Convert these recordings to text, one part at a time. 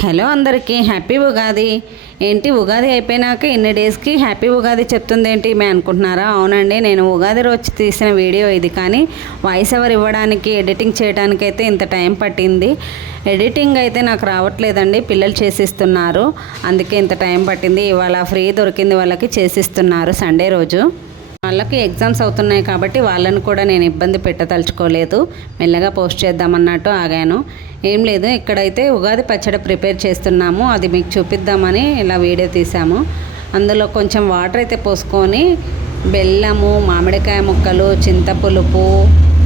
Hello అందరికీ happy Ugadi. ఏంటి ఉగాది అయిపోయినాక ఇన్ని డేస్కి హ్యాపీ ఉగాది చెప్తుంది ఏంటి మేము అనుకుంటున్నారా? అవునండి, నేను ఉగాది రోజు తీసిన వీడియో ఇది. కానీ వాయిస్ ఓవర్ ఇవ్వడానికి ఎడిటింగ్ చేయడానికి అయితే ఇంత టైం పట్టింది. ఎడిటింగ్ అయితే నాకు రావట్లేదండి, పిల్లలు చేసిస్తున్నారు, అందుకే ఇంత టైం పట్టింది. ఇవాళ ఫ్రీ దొరికింది, వాళ్ళకి చేసిస్తున్నారు సండే రోజు. వాళ్ళకి ఎగ్జామ్స్ అవుతున్నాయి కాబట్టి వాళ్ళని కూడా నేను ఇబ్బంది పెట్టదలుచుకోలేదు, మెల్లగా పోస్ట్ చేద్దామన్నట్టు ఆగాను. ఏం లేదు, ఇక్కడైతే ఉగాది పచ్చడి ప్రిపేర్ చేస్తున్నాము, అది మీకు చూపిద్దామని ఇలా వీడియో తీసాము. అందులో కొంచెం వాటర్ అయితే పోసుకొని బెల్లము, మామిడికాయ ముక్కలు, చింతపులుపు,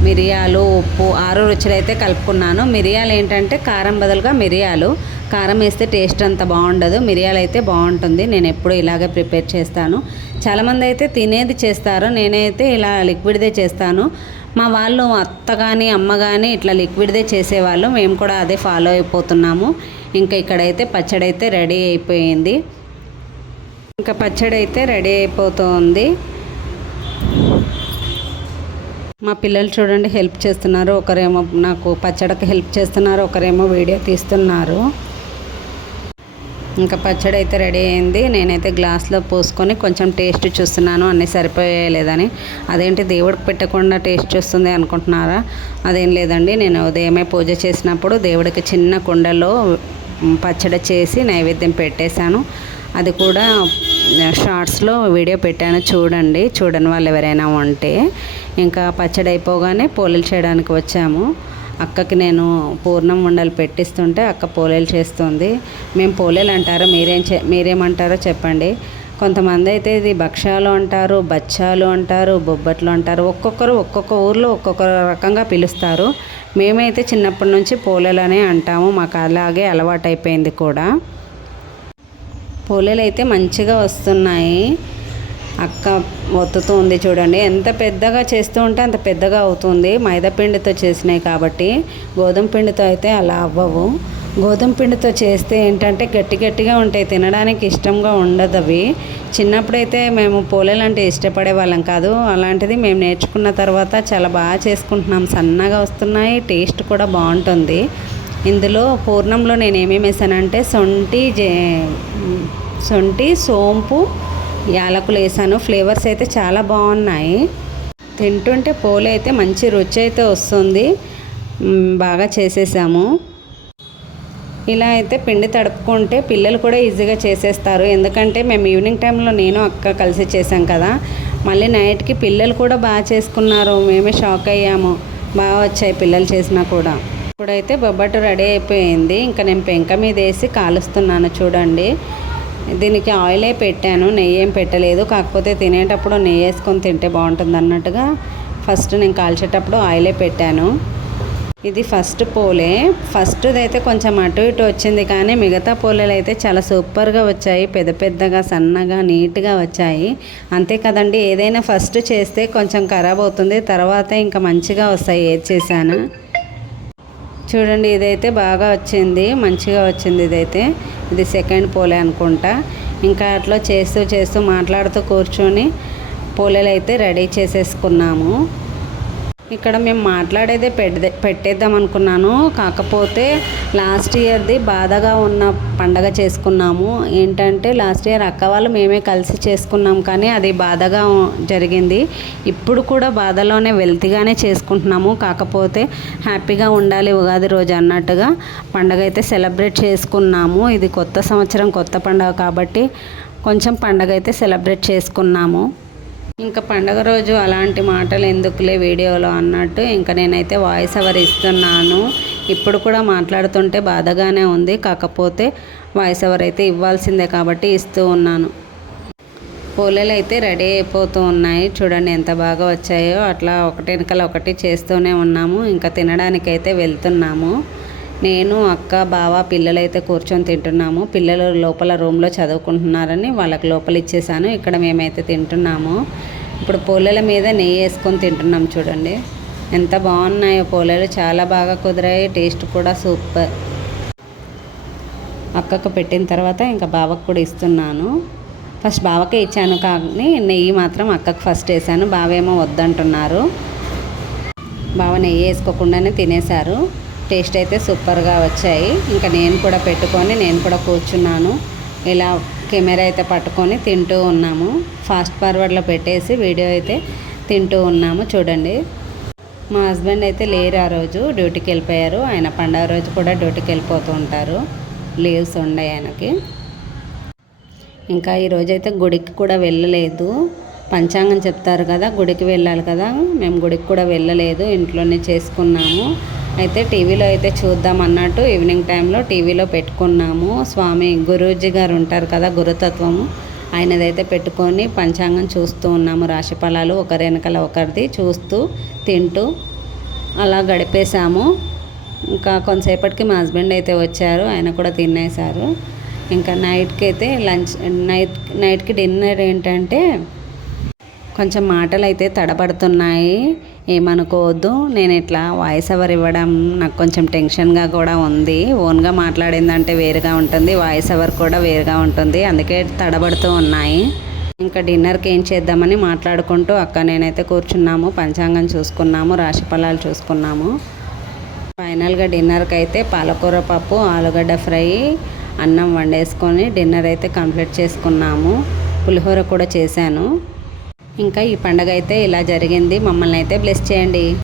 మిరియాలు, ఉప్పు 6 రుచులు అయితే కలుపుకున్నాను. మిరియాలు ఏంటంటే కారం బదులుగా మిరియాలు, కారం వేస్తే టేస్ట్ అంత బాగుండదు, మిరియాలు అయితే బాగుంటుంది. నేను ఎప్పుడు ఇలాగే ప్రిపేర్ చేస్తాను. చాలామంది అయితే తినేది చేస్తారు, నేనైతే ఇలా లిక్విడ్దే చేస్తాను. మా వాళ్ళు అత్త కానీ అమ్మ కానీ ఇట్లా లిక్విడ్దే చేసేవాళ్ళు, మేము కూడా అదే ఫాలో అయిపోతున్నాము. ఇంకా ఇక్కడైతే పచ్చడి అయితే రెడీ అయిపోయింది. ఇంకా పచ్చడి అయితే రెడీ అయిపోతుంది. మా పిల్లలు చూడండి హెల్ప్ చేస్తున్నారు, ఒకరేమో నాకు పచ్చడికి హెల్ప్ చేస్తున్నారు, ఒకరేమో వీడియో తీస్తున్నారు. ఇంకా పచ్చడి అయితే రెడీ అయింది. నేనైతే గ్లాస్లో పోసుకొని కొంచెం టేస్ట్ చూస్తున్నాను, అన్నీ సరిపోయలేదని. అదేంటి దేవుడికి పెట్టకుండా టేస్ట్ చూస్తుంది అనుకుంటున్నారా? అదేం లేదండి, నేను ఉదయమే పూజ చేసినప్పుడు దేవుడికి చిన్న కుండలో పచ్చడి చేసి నైవేద్యం పెట్టేశాను. అది కూడా షార్ట్స్లో వీడియో పెట్టాను, చూడని వాళ్ళు ఎవరైనా ఉంటే. ఇంకా పచ్చడి అయిపోగానే పోలేలు చేయడానికి వచ్చాము. అక్కకి నేను పూర్ణం ఉండలు పెట్టిస్తుంటే అక్క పోలేలు చేస్తుంది. మేము పోలేలు అంటారు, మీరేమంటారో చెప్పండి. కొంతమంది అయితే ఇది భక్ష్యాలు అంటారు, బచ్చాలు అంటారు, బొబ్బట్లు అంటారు. ఒక్కొక్కరు ఒక్కొక్క ఊర్లో ఒక్కొక్క రకంగా పిలుస్తారు. మేమైతే చిన్నప్పటి నుంచి పోలేలు అనే అంటాము, మాకు అలాగే అలవాటు అయిపోయింది కూడా. పోలేలు అయితే మంచిగా వస్తున్నాయి. అక్క ఒత్తుతూ ఉంది చూడండి, ఎంత పెద్దగా చేస్తూ ఉంటే అంత పెద్దగా అవుతుంది. మైదా పిండితో చేసినాయి కాబట్టి, గోధుమ పిండితో అయితే అలా అవ్వవు. గోధుమ పిండితో చేస్తే ఏంటంటే గట్టి గట్టిగా ఉంటాయి, తినడానికి ఇష్టంగా ఉండదు అవి. చిన్నప్పుడైతే మేము పోలేలు అంటే ఇష్టపడే వాళ్ళం కాదు, అలాంటిది మేము నేర్చుకున్న తర్వాత చాలా బాగా చేసుకుంటున్నాం, సన్నగా వస్తున్నాయి, టేస్ట్ కూడా బాగుంటుంది. ఇందులో పూర్ణంలో నేను ఏమేమి వేసానంటే శొంఠి, సోంపు, యాలకులు వేసాను. ఫ్లేవర్స్ అయితే చాలా బాగున్నాయి. తింటుంటే పోలే అయితే మంచి రుచి అయితే వస్తుంది. బాగా చేసేసాము. ఇలా అయితే పిండి తడుపుకుంటే పిల్లలు కూడా ఈజీగా చేసేస్తారు. ఎందుకంటే మేము ఈవినింగ్ టైంలో నేను అక్క కలిసి చేసాం కదా, మళ్ళీ నైట్కి పిల్లలు కూడా బాగా చేసుకున్నారు. మేమే షాక్ అయ్యాము, బాగా వచ్చాయి పిల్లలు చేసినా కూడా. ఇప్పుడైతే బొబ్బట్టు రెడీ అయిపోయింది. ఇంకా నేను పెంక మీద వేసి కాలుస్తున్నాను చూడండి. దీనికి ఆయిలే పెట్టాను, నెయ్యి ఏం పెట్టలేదు. కాకపోతే తినేటప్పుడు నెయ్యి వేసుకొని తింటే బాగుంటుంది అన్నట్టుగా ఫస్ట్ నేను కాల్చేటప్పుడు ఆయిలే పెట్టాను. ఇది ఫస్ట్ పోలే. ఫస్ట్ది అయితే కొంచెం అటు ఇటు వచ్చింది, కానీ మిగతా పోలేలు అయితే చాలా సూపర్గా వచ్చాయి, పెద్ద పెద్దగా సన్నగా నీట్గా వచ్చాయి. అంతే కదండి, ఏదైనా ఫస్ట్ చేస్తే కొంచెం ఖరాబ్ అవుతుంది, తర్వాత ఇంకా మంచిగా వస్తాయి ఏది చేశాను. చూడండి, ఇదైతే బాగా వచ్చింది, మంచిగా వచ్చింది. ఇది సెకండ్ పోలే అనుకుంటా. ఇంకా అట్లా చేస్తూ మాట్లాడుతూ కూర్చొని పోలేలు అయితే రెడీ చేసేసుకున్నాము. ఇక్కడ మేము మాట్లాడేదే పెట్టేద్దాం అనుకున్నాను, కాకపోతే లాస్ట్ ఇయర్ది బాధగా ఉన్న పండగ చేసుకున్నాము. ఏంటంటే లాస్ట్ ఇయర్ అక్క వాళ్ళు మేమే కలిసి చేసుకున్నాం, కానీ అది బాధగా జరిగింది. ఇప్పుడు కూడా బాధలోనే వెల్తిగానే చేసుకుంటున్నాము, కాకపోతే హ్యాపీగా ఉండాలి ఉగాది రోజు అన్నట్టుగా పండగ అయితే సెలబ్రేట్ చేసుకున్నాము. ఇది కొత్త సంవత్సరం, కొత్త పండగ కాబట్టి కొంచెం పండగ అయితే సెలబ్రేట్ చేసుకున్నాము. ఇంకా పండగ రోజు అలాంటి మాటలు ఎందుకులే వీడియోలో అన్నట్టు ఇంకా నేనైతే వాయిస్ ఓవర్ ఇస్తున్నాను. ఇప్పుడు కూడా మాట్లాడుతుంటే బాధగానే ఉంది, కాకపోతే వాయిస్ ఓవర్ అయితే ఇవ్వాల్సిందే కాబట్టి ఇస్తూ ఉన్నాను. పోలేలు అయితే రెడీ అయిపోతూ ఉన్నాయి, చూడండి ఎంత బాగా వచ్చాయో. అట్లా ఒకటి వెనకాల ఒకటి చేస్తూనే ఉన్నాము. ఇంకా తినడానికైతే వెళ్తున్నాము. నేను, అక్క, బావ, పిల్లలైతే కూర్చొని తింటున్నాము. పిల్లలు లోపల రూమ్లో చదువుకుంటున్నారని వాళ్ళకి లోపల ఇచ్చేసాను. ఇక్కడ మేమైతే తింటున్నాము. ఇప్పుడు పోలేల మీద నెయ్యి వేసుకొని తింటున్నాం. చూడండి ఎంత బాగున్నాయో పోలేలు, చాలా బాగా కుదిరాయి, టేస్ట్ కూడా సూపర్. అక్కకు పెట్టిన తర్వాత ఇంకా బావకు కూడా ఇస్తున్నాను. ఫస్ట్ బావకే ఇచ్చాను, కానీ నెయ్యి మాత్రం అక్కకు ఫస్ట్ వేసాను. బావేమో వద్దంటున్నారు, బావ నెయ్యి వేసుకోకుండానే తినేశారు. టేస్ట్ అయితే సూపర్గా వచ్చాయి. ఇంకా నేను కూడా పెట్టుకొని నేను కూడా కూర్చున్నాను. ఇలా కెమెరా అయితే పట్టుకొని తింటూ ఉన్నాము. ఫాస్ట్ ఫార్వర్డ్లో పెట్టేసి వీడియో అయితే తింటూ ఉన్నాము. చూడండి, మా హస్బెండ్ అయితే లేరు, ఆ రోజు డ్యూటీకి వెళ్ళిపోయారు. ఆయన పండగ రోజు కూడా డ్యూటీకి వెళ్ళిపోతూ ఉంటారు, లీవ్స్ ఉండే ఆయనకి. ఇంకా ఈరోజైతే గుడికి కూడా వెళ్ళలేదు. పంచాంగం చెప్తారు కదా, గుడికి వెళ్ళాలి కదా, మేము గుడికి కూడా వెళ్ళలేదు, ఇంట్లోనే చేసుకున్నాము. అయితే టీవీలో అయితే చూద్దాం అన్నట్టు ఈవినింగ్ టైంలో టీవీలో పెట్టుకున్నాము. స్వామి గురూజీ గారు ఉంటారు కదా, గురుతత్వము, ఆయనదైతే పెట్టుకొని పంచాంగం చూస్తూ ఉన్నాము. రాశి ఫలాలు ఒకరి వెనకాల ఒకరిది చూస్తూ తింటూ అలా గడిపేశాము. ఇంకా కొంతసేపటికి మా హస్బెండ్ అయితే వచ్చారు, ఆయన కూడా తినేశారు. ఇంకా నైట్కి అయితే నైట్కి డిన్నర్ ఏంటంటే కొంచెం మాటలు అయితే తడబడుతున్నాయి, ఏమనుకోవద్దు. నేను ఇట్లా వాయిస్ ఓవర్ ఇవ్వడం నాకు కొంచెం టెన్షన్గా కూడా ఉంది. ఓన్గా మాట్లాడిందంటే వేరుగా ఉంటుంది, వాయిస్ ఓవర్ కూడా వేరుగా ఉంటుంది, అందుకే తడబడుతూ ఉన్నాయి. ఇంకా డిన్నర్కి ఏం చేద్దామని మాట్లాడుకుంటూ నేనైతే కూర్చున్నాము. పంచాంగం చూసుకున్నాము, రాశి ఫలాలు చూసుకున్నాము. ఫైనల్గా డిన్నర్కి అయితే పాలకూర పప్పు, ఆలుగడ్డ ఫ్రై, అన్నం వండేసుకొని డిన్నర్ అయితే కంప్లీట్ చేసుకున్నాము. పులిహోర కూడా చేశాను. ఇంకా ఈ పండగ అయితే ఇలా జరిగింది. మమ్మల్ని అయితే బ్లెస్ చేయండి.